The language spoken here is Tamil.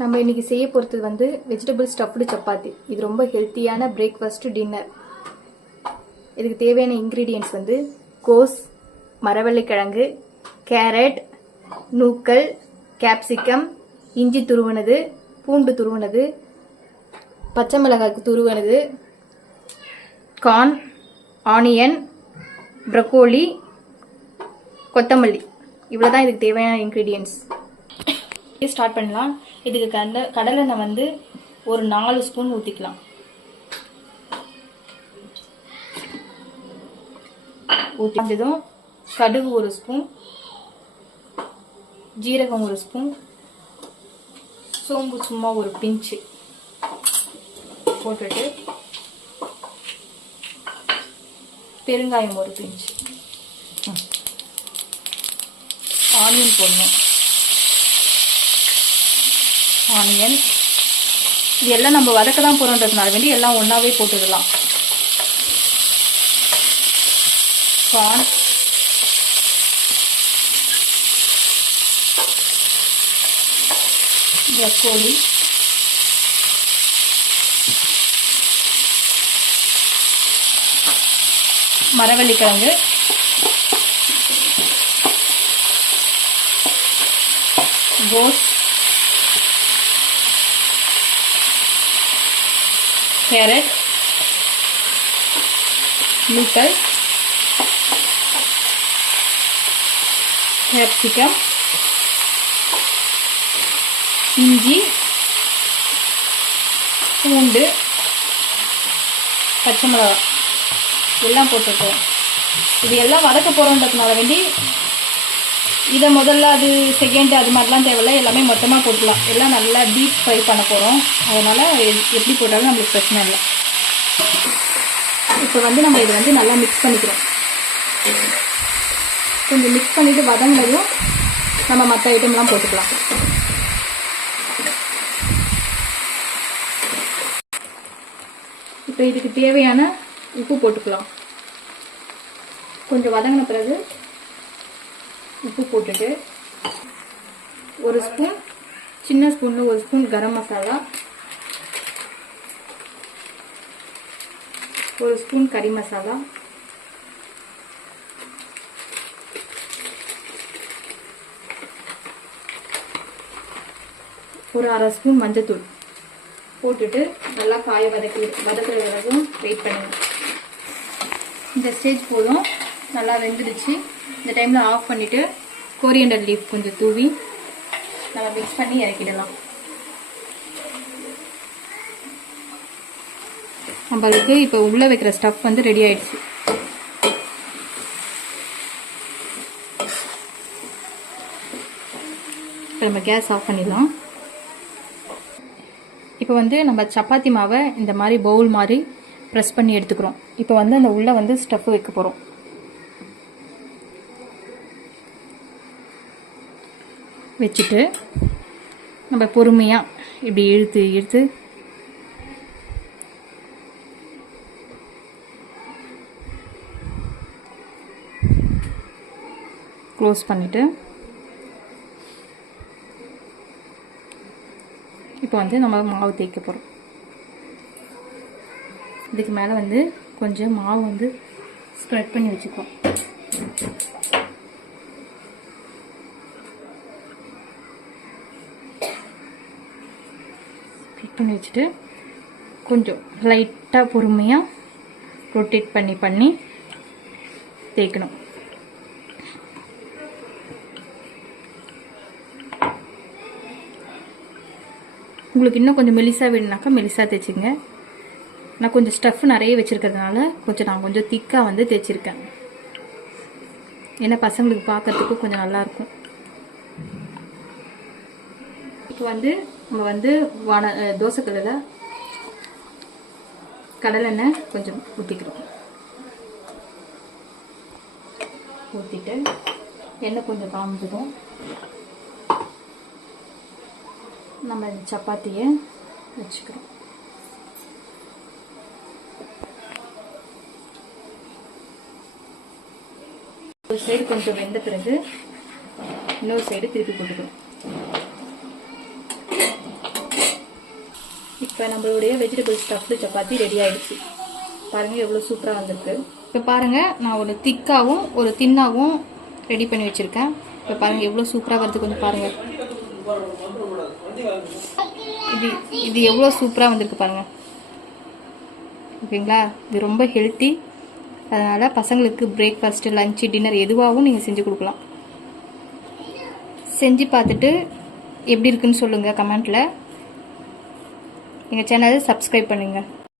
நம்ம இன்னைக்கு செய்ய போகிறது வந்து வெஜிடபிள் ஸ்டஃப்டு சப்பாத்தி. இது ரொம்ப ஹெல்த்தியான பிரேக்ஃபாஸ்ட் டின்னர். இதுக்கு தேவையான இன்க்ரீடியன்ட்ஸ் வந்து கோஸ், மரவள்ளிக்கிழங்கு, கேரட், நூக்கல், கேப்சிகம், இஞ்சி துருவனது, பூண்டு துருவனது, பச்சை மிளகாய்க்கு துருவனது, கார்ன், ஆனியன், ப்ரக்கோலி, கொத்தமல்லி. இவ்வளோ தான் இதுக்கு தேவையான இன்க்ரீடியன்ட்ஸ். ஸ்டார்ட் பண்ணலாம். இதுக்கு கடலெண்ணெய் வந்து ஒரு 4 ஸ்பூன் ஊற்றிக்கலாம். ஊற்றினதும் கடுகு 1 ஸ்பூன், ஜீரகம் 1 ஸ்பூன், சோம்பு சும்மா ஒரு பிஞ்சு போட்டுட்டு பெருங்காயம் 1 பிஞ்சு, ஆனியன் போடணும். ஆனியன் இது எல்லாம் நம்ம வதக்க தான் போகிறோன்றதுனால வேண்டி எல்லாம் ஒன்றாவே போட்டுடலாம். கார்ன், ப்ரக்கோலி, மரவள்ளிக்கிழங்கு, கோஸ், கேரட், நூக்கல், கேப்சிகம், இஞ்சி, பூண்டு, பச்சை மிளகாய் எல்லாம் போட்டுருக்கோம். இது எல்லாம் வதக்க போகிறோன்றதுனால வேண்டி இதை முதல்ல அது செகண்ட் அது மாதிரிலாம் தேவையில்ல, எல்லாமே மொத்தமாக போட்டுக்கலாம். எல்லாம் நல்லா டீப் ஃப்ரை பண்ண போகிறோம், அதனால் எப்படி போட்டாலும் நம்மளுக்கு பிரச்சனை இல்லை. இப்போ வந்து நம்ம இதை வந்து நல்லா மிக்ஸ் பண்ணிக்கிறோம். கொஞ்சம் மிக்ஸ் பண்ணிவிட்டு வதங்கினதும் நம்ம மற்ற ஐட்டம்லாம் போட்டுக்கலாம். இப்போ இதுக்கு தேவையான உப்பு போட்டுக்கலாம். கொஞ்சம் வதங்கின பிறகு உப்பு போட்டுட்டு 1 ஸ்பூன், சின்ன ஸ்பூனில் 1 ஸ்பூன் கரம் மசாலா, 1 ஸ்பூன் கறி மசாலா, ஒரு 1/2 ஸ்பூன் மஞ்சத்தூள் போட்டுட்டு நல்லா காய வதக்குற வரைக்கும் வெயிட் பண்ணுங்க. இந்த ஸ்டேஜ் போதும், நல்லா வெந்துடுச்சு. இந்த டைமில் ஆஃப் பண்ணிவிட்டு கோரியண்டர் லீஃப் கொஞ்சம் தூவி நம்ம மிக்ஸ் பண்ணி இறக்கிடலாம். நம்மளுக்கு இப்போ உள்ளே வைக்கிற ஸ்டஃப் வந்து ரெடி ஆயிடுச்சு. இப்போ நம்ம கேஸ் ஆஃப் பண்ணிடலாம். இப்போ வந்து நம்ம சப்பாத்தி மாவை இந்த மாதிரி பவுல் மாதிரி ப்ரெஸ் பண்ணி எடுத்துக்கிறோம். இப்போ வந்து அந்த உள்ளே வந்து ஸ்டஃப் வைக்க போகிறோம். வச்சுட்டு நம்ம பொறுமையாக இப்படி இழுத்து இழுத்து க்ளோஸ் பண்ணிவிட்டு இப்போ வந்து நம்ம மாவு தேய்க்க போகிறோம். இதுக்கு மேலே வந்து கொஞ்சம் மாவு வந்து ஸ்ப்ரெட் பண்ணி வச்சுக்குவோம். பண்ணி வச்சுட்டு கொஞ்சம் லைட்டாக பொறுமையாக ரொட்டேட் பண்ணி தேய்க்கணும். உங்களுக்கு இன்னும் கொஞ்சம் மெலிசாக வேணுனாக்கா மெலிசாக தேய்ச்சிங்க. நான் கொஞ்சம் ஸ்டஃப் நிறைய வச்சுருக்கிறதுனால நான் கொஞ்சம் திக்காக வந்து தேய்ச்சிருக்கேன். ஏன்னா பசங்களுக்கு பார்க்கறதுக்கு கொஞ்சம் நல்லாயிருக்கும். இப்போ வந்து நம்ம வந்து தோசைக்கல்லில் கடலெண்ணெய் கொஞ்சம் ஊற்றிக்கிறோம். ஊற்றிட்டு எண்ணெய் கொஞ்சம் காமிச்சதும் நம்ம இந்த சப்பாத்தியை வச்சுக்கிறோம். ஒரு சைடு கொஞ்சம் வெந்த பிறகு இன்னொரு சைடு திருப்பி போட்டுக்கிறோம். இப்போ நம்மளுடைய வெஜிடபிள் ஸ்டஃப்டு சப்பாத்தி ரெடி ஆயிடுச்சு. பாருங்கள் எவ்வளோ சூப்பராக வந்திருக்கு. இப்போ பாருங்கள் நான் ஒரு திக்காகவும் ஒரு தின்னாகவும் ரெடி பண்ணி வச்சுருக்கேன். இப்போ பாருங்கள் எவ்வளோ சூப்பராக வருது, கொஞ்சம் பாருங்கள். இது எவ்வளோ சூப்பராக வந்திருக்கு பாருங்கள். ஓகேங்களா, இது ரொம்ப ஹெல்த்தி. அதனால் பசங்களுக்கு பிரேக்ஃபாஸ்ட்டு, லஞ்சு, டின்னர் எதுவாகவும் நீங்கள் செஞ்சு கொடுக்கலாம். செஞ்சு பார்த்துட்டு எப்படி இருக்குன்னு சொல்லுங்கள் கமெண்ட்டில். எங்கள் சேனலை சப்ஸ்கிரைப் பண்ணுங்கள்.